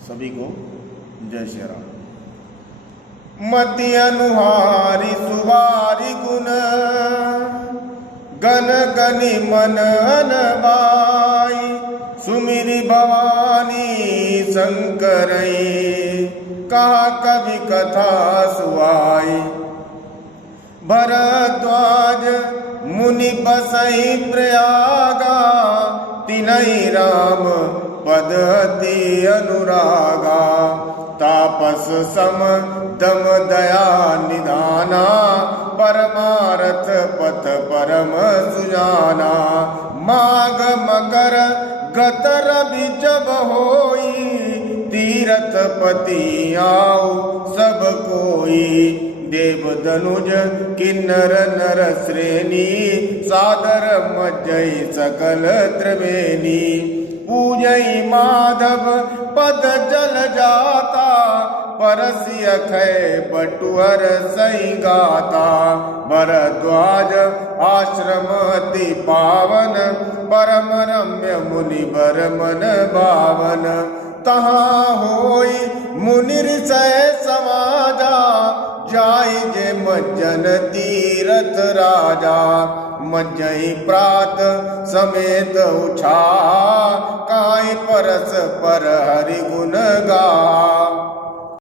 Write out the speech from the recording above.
सभी को जय श्री राम। मति अनुहारी सुवारी गुण गण गनि मन अनबाई सुमिरि भवानी शंकरई कहा कवि कथा सुआई। भरद्वाज मुनि बसई प्रयागा तिनहि राम पद अति अनुरागा। तापस सम दम दया निधाना परमारथ पथ परम सुजाना। माघ मकर गत रवि जब होई तीरथ पति आओ सब कोई। देव धनुज किन्नर नर श्रेणी सादर मज्जई सकल त्रिवेणी। पूजई माधव पद जल जाता परसिय खै बटुअर सई गाता। भरद्वाज आश्रम अति पावन परम रम्य मुनि बर मन भावन। तहाँ होई मुनि ऋषय समाजा जाई जे मज्जन तीरथ राजा। मज्जई प्रात समेत उठा काई परस पर हरि गुण गा।